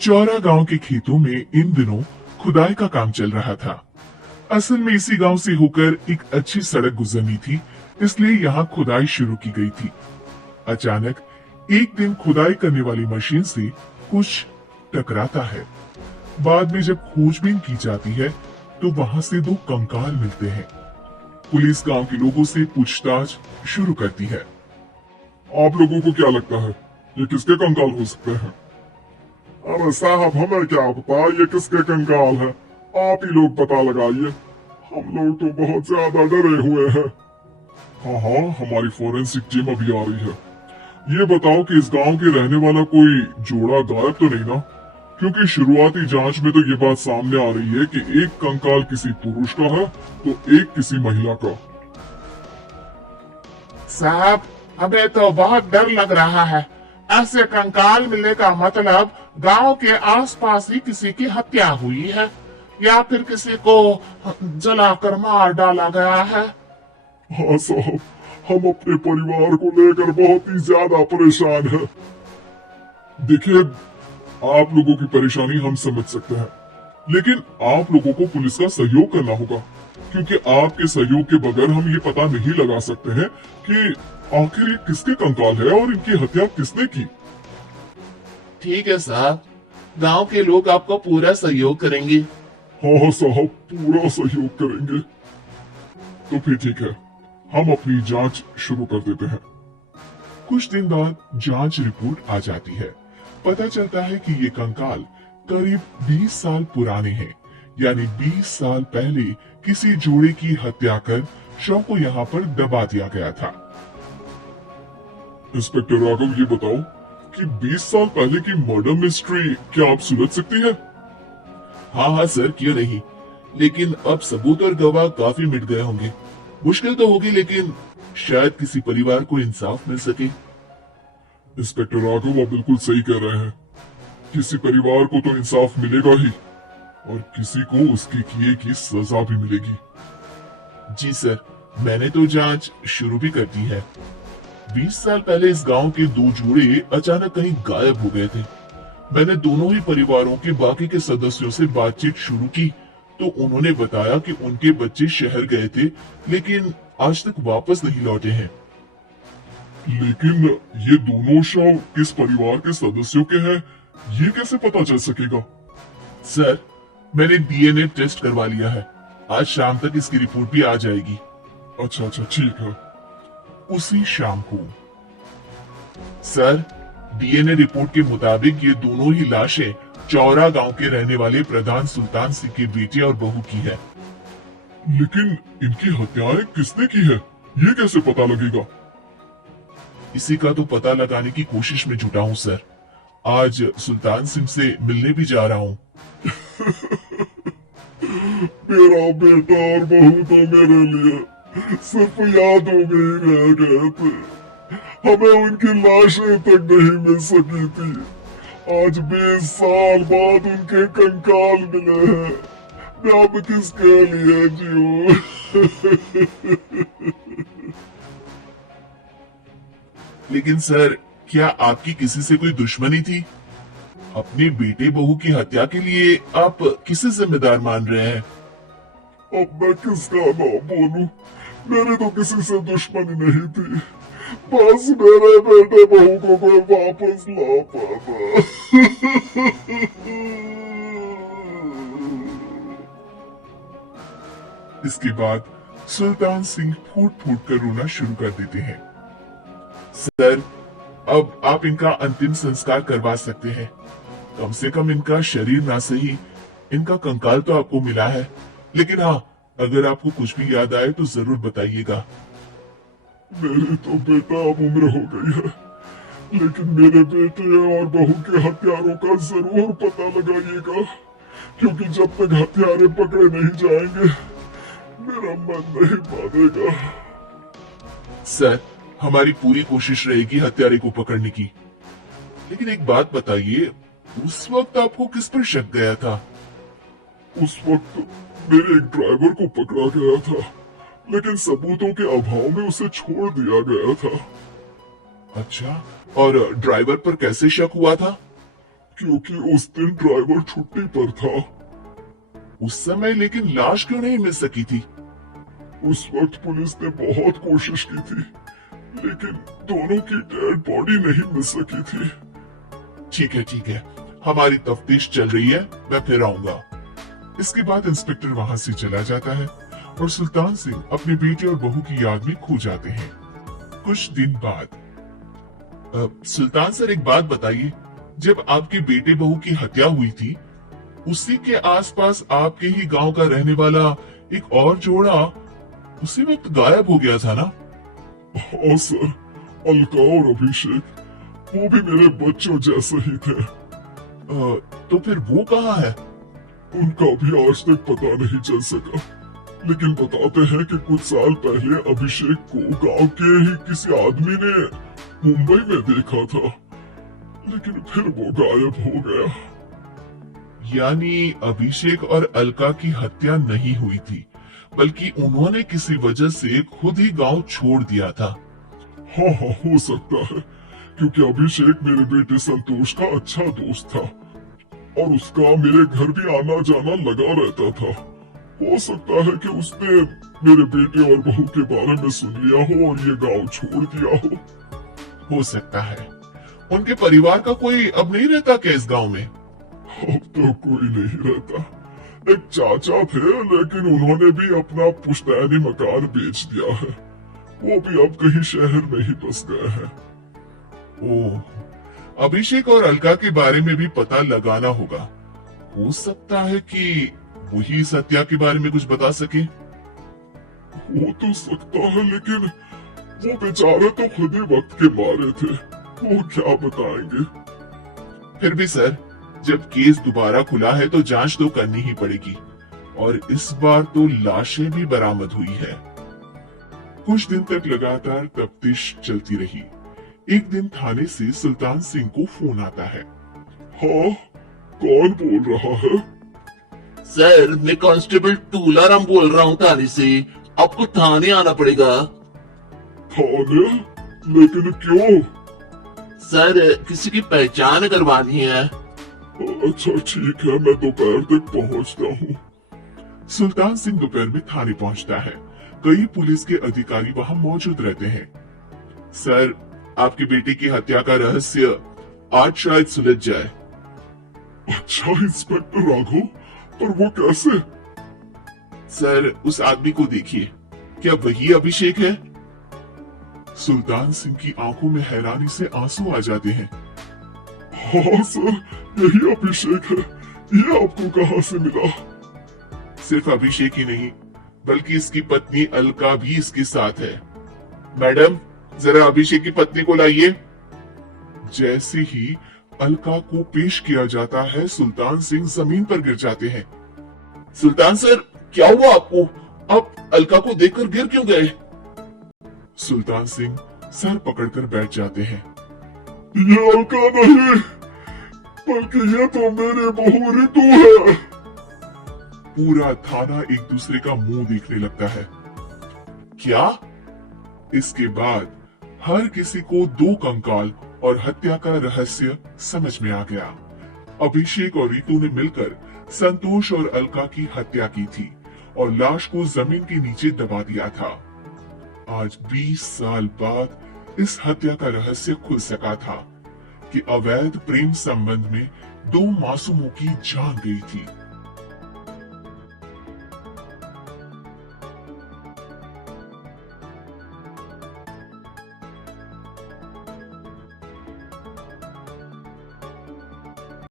चौरा गांव के खेतों में इन दिनों खुदाई का काम चल रहा था। असल में इसी गांव से होकर एक अच्छी सड़क गुजरनी थी, इसलिए यहाँ खुदाई शुरू की गई थी। अचानक एक दिन खुदाई करने वाली मशीन से कुछ टकराता है। बाद में जब खोजबीन की जाती है तो वहाँ से दो कंकाल मिलते हैं। पुलिस गांव के लोगों से पूछताछ शुरू करती है। आप लोगों को क्या लगता है ये किसके कंकाल हो सकते हैं? अरे साहब, हमें क्या पता ये किसके कंकाल है, आप ही लोग पता लगाइए। हम लोग तो बहुत ज्यादा डरे हुए हैं। हाँ हाँ, हमारी फोरेंसिक टीम अभी आ रही है। ये बताओ कि इस गांव के रहने वाला कोई जोड़ा गायब तो नहीं ना? क्योंकि शुरुआती जांच में तो ये बात सामने आ रही है कि एक कंकाल किसी पुरुष का है तो एक किसी महिला का। साहब, हमें तो बहुत डर लग रहा है। ऐसे कंकाल मिलने का मतलब गांव के आसपास ही किसी की हत्या हुई है या फिर किसी को जलाकर मार डाला गया है। हाँ साहब, हम अपने परिवार को लेकर बहुत ही ज्यादा परेशान हैं। देखिए, आप लोगों की परेशानी हम समझ सकते हैं, लेकिन आप लोगों को पुलिस का सहयोग करना होगा, क्योंकि आपके सहयोग के बगैर हम ये पता नहीं लगा सकते हैं कि आखिर ये किसके कंकाल है और इनकी हत्या किसने की। ठीक है साहब, गांव के लोग आपको पूरा सहयोग करेंगे। हाँ हाँ साहब, पूरा सहयोग करेंगे। तो फिर ठीक है, हम अपनी जांच शुरू कर देते हैं। कुछ दिन बाद जांच रिपोर्ट आ जाती है। पता चलता है कि ये कंकाल करीब 20 साल पुराने हैं, यानी 20 साल पहले किसी जोड़े की हत्या कर शव को यहाँ पर दबा दिया गया था। इंस्पेक्टर राघव, ये बताओ कि 20 साल पहले की मर्डर मिस्ट्री क्या आप सुलझ सकती है? हाँ हाँ सर, क्यों नहीं, लेकिन अब सबूत और गवाह काफी मिट गए होंगे। मुश्किल तो होगी, लेकिन शायद किसी परिवार को इंसाफ मिल सके। इंस्पेक्टर राघव, आप बिल्कुल सही कह रहे हैं। किसी परिवार को तो इंसाफ मिलेगा ही, और किसी को उसके किए की सजा भी मिलेगी। जी सर, मैंने तो जांच शुरू भी कर दी है। 20 साल पहले इस गांव के दो जोड़े अचानक कहीं गायब हो गए थे। मैंने दोनों ही परिवारों के बाकी के सदस्यों से बातचीत शुरू की तो उन्होंने बताया कि उनके बच्चे शहर गए थे, लेकिन आज तक वापस नहीं लौटे हैं। लेकिन ये दोनों शव किस परिवार के सदस्यों के हैं, ये कैसे पता चल सकेगा? सर, मैंने डीएनए टेस्ट करवा लिया है। आज शाम तक इसकी रिपोर्ट भी आ जाएगी। अच्छा अच्छा, ठीक है। उसी शाम को सर, डीएनए रिपोर्ट के मुताबिक ये दोनों ही लाशें चौरा गांव के रहने वाले प्रधान सुल्तान सिंह के बेटे और बहू की है। लेकिन इनकी हत्याएं किसने की है, ये कैसे पता लगेगा? इसी का तो पता लगाने की कोशिश में जुटा हूँ सर। आज सुल्तान सिंह से मिलने भी जा रहा हूँ। मेरा बेटा और बहू तो मेरे लिए सिर्फ यादों में ही रह गए थे। हमें उनकी लाशें तक नहीं मिल सकी थी। आज 20 साल बाद उनके कंकाल मिले हैं। मैं अब किसके लिए जीऊं? लेकिन सर, क्या आपकी किसी से कोई दुश्मनी थी? अपने बेटे बहू की हत्या के लिए आप किसे जिम्मेदार मान रहे हैं? अब मैं किसका नाम बोलूं? मेरी तो किसी से दुश्मनी नहीं थी, बस मेरे बेटे बहू को कोई वापस ला पाता। इसके बाद सुल्तान सिंह फूट फूट कर रोना शुरू कर देते हैं। सर, अब आप इनका अंतिम संस्कार करवा सकते हैं। कम से कम इनका शरीर ना सही, इनका कंकाल तो आपको मिला है। लेकिन हाँ, अगर आपको कुछ भी याद आए तो जरूर बताइएगा। मेरी तो बेटा अब उम्र हो गई है, लेकिन मेरे बेटे और बहू के हत्यारों का जरूर पता लगाइएगा, क्योंकि जब तक हत्यारे पकड़े नहीं जाएंगे मेरा मन नहीं मानेगा। सर, हमारी पूरी कोशिश रहेगी हत्यारे को पकड़ने की। लेकिन एक बात बताइए, उस वक्त आपको किस पर शक गया था? उस वक्त मेरे एक ड्राइवर को पकड़ा गया था, लेकिन सबूतों के अभाव में उसे छोड़ दिया गया था। अच्छा, और ड्राइवर पर कैसे शक हुआ था? क्योंकि उस दिन ड्राइवर छुट्टी पर था। उस समय लेकिन लाश क्यों नहीं मिल सकी थी? उस वक्त पुलिस ने बहुत कोशिश की थी, लेकिन दोनों की डेड बॉडी नहीं मिल सकी थी। ठीक है, हमारी तफ्तीश चल रही है, मैं फिर आऊंगा। इसके बाद इंस्पेक्टर वहां से चला जाता है और सुल्तान सिंह अपने बेटे और बहू की याद में खो जाते हैं। कुछ दिन बाद सुल्तान सर, एक बात बताइए, जब आपके बेटे बहू की हत्या हुई थी, उसी के आसपास आपके ही गांव का रहने वाला एक और जोड़ा उसी वक्त गायब हो गया था ना? हाँ सर, अलका और अभिषेक, वो भी मेरे बच्चों जैसे ही थे। तो फिर वो कहाँ है? उनका भी आज तक पता नहीं चल सका, लेकिन बताते हैं कि कुछ साल पहले अभिषेक को गांव के ही किसी आदमी ने मुंबई में देखा था, लेकिन फिर वो गायब हो गया। यानी अभिषेक और अलका की हत्या नहीं हुई थी, बल्कि उन्होंने किसी वजह से खुद ही गांव छोड़ दिया था। हाँ, हो सकता है, क्योंकि अभिषेक मेरे बेटे संतोष का अच्छा दोस्त था और उसका मेरे घर भी आना जाना लगा रहता था। हो सकता है कि उसने मेरे बेटे और बहू के बारे में सुन लिया हो और ये गांव छोड़ दिया हो सकता है। उनके परिवार का कोई अब नहीं रहता क्या इस गांव में? अब तो कोई नहीं रहता। एक चाचा थे, लेकिन उन्होंने भी अपना पुश्तैनी मकान बेच दिया है। वो भी अब कहीं शहर में ही बस गए हैं। ओह, अभिषेक और अलका के बारे में भी पता लगाना होगा। हो सकता है कि वही इस हत्या के बारे में कुछ बता सके। हो तो सकता है, लेकिन वो बेचारे तो खुद ही वक्त के मारे थे, वो क्या बताएंगे। फिर भी सर, जब केस दोबारा खुला है तो जांच तो करनी ही पड़ेगी, और इस बार तो लाशें भी बरामद हुई है। कुछ दिन तक लगातार तफ्तीश चलती रही। एक दिन थाने से सुल्तान सिंह को फोन आता है। हाँ, कौन बोल रहा है? सर, मैं कांस्टेबल टूलाराम बोल रहा हूँ थाने से। आपको थाने आना पड़ेगा। थाने? लेकिन क्यों? सर, किसी की पहचान करवानी है। अच्छा ठीक है, मैं दोपहर तक पहुंचता हूँ। सुल्तान सिंह दोपहर में थाने पहुंचता है। कई पुलिस के अधिकारी वहां मौजूद रहते हैं। सर, आपके बेटे की हत्या का रहस्य आज शायद सुलझ जाए। अच्छा इंस्पेक्टर राघव, पर वो कैसे? सर, उस आदमी को देखिए, क्या वही अभिषेक है? सुल्तान सिंह की आंखों में हैरानी से आंसू आ जाते हैं। हाँ सर, यही अभिषेक है। ये आपको कहाँ से मिला? सिर्फ अभिषेक ही नहीं, बल्कि इसकी पत्नी अलका भी इसके साथ है। मैडम, जरा अभिषेक की पत्नी को लाइए। जैसे ही अलका को पेश किया जाता है, सुल्तान सिंह जमीन पर गिर जाते हैं। सुल्तान सर, क्या हुआ आपको? आप अलका को देखकर गिर क्यों गए? सुल्तान सिंह सर पकड़कर बैठ जाते हैं। ये अलका नहीं, बल्कि ये तो मेरी बहू रितु है। पूरा थाना एक दूसरे का मुंह देखने लगता है। क्या? इसके बाद हर किसी को दो कंकाल और हत्या का रहस्य समझ में आ गया। अभिषेक और रितु ने मिलकर संतोष और अलका की हत्या की थी और लाश को जमीन के नीचे दबा दिया था। आज 20 साल बाद इस हत्या का रहस्य खुल सका था कि अवैध प्रेम संबंध में दो मासूमों की जान गई थी।